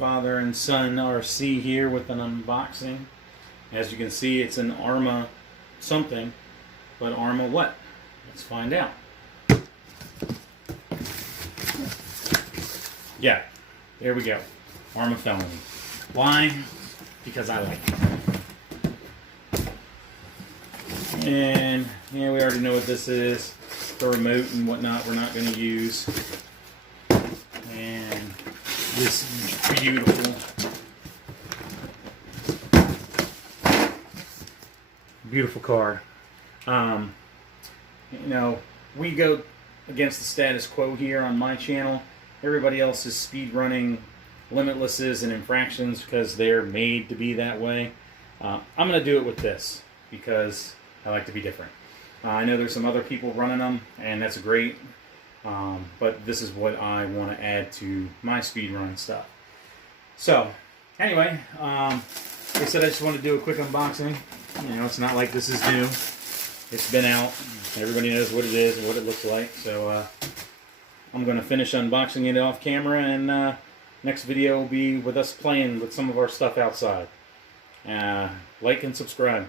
Father and son RC here with an unboxing. As you can see, it's an arrma something, but arrma what? Let's find out. Yeah, there we go. Arrma felony. Why? Because I like it. And yeah, we already know what this is. The remote and whatnot we're not going to use. And this beautiful car. You know, we go against the status quo here on my channel. Everybody else is speed running limitlesses and infractions because they're made to be that way. I'm going to do it with this because I like to be different. I know there's some other people running them, and that's great. But this is what I want to add to my speed run stuff. So, anyway, like I said, I just want to do a quick unboxing. You know, it's not like this is new. It's been out. Everybody knows what it is and what it looks like. So, I'm going to finish unboxing it off camera, and next video will be with us playing with some of our stuff outside. Like and subscribe.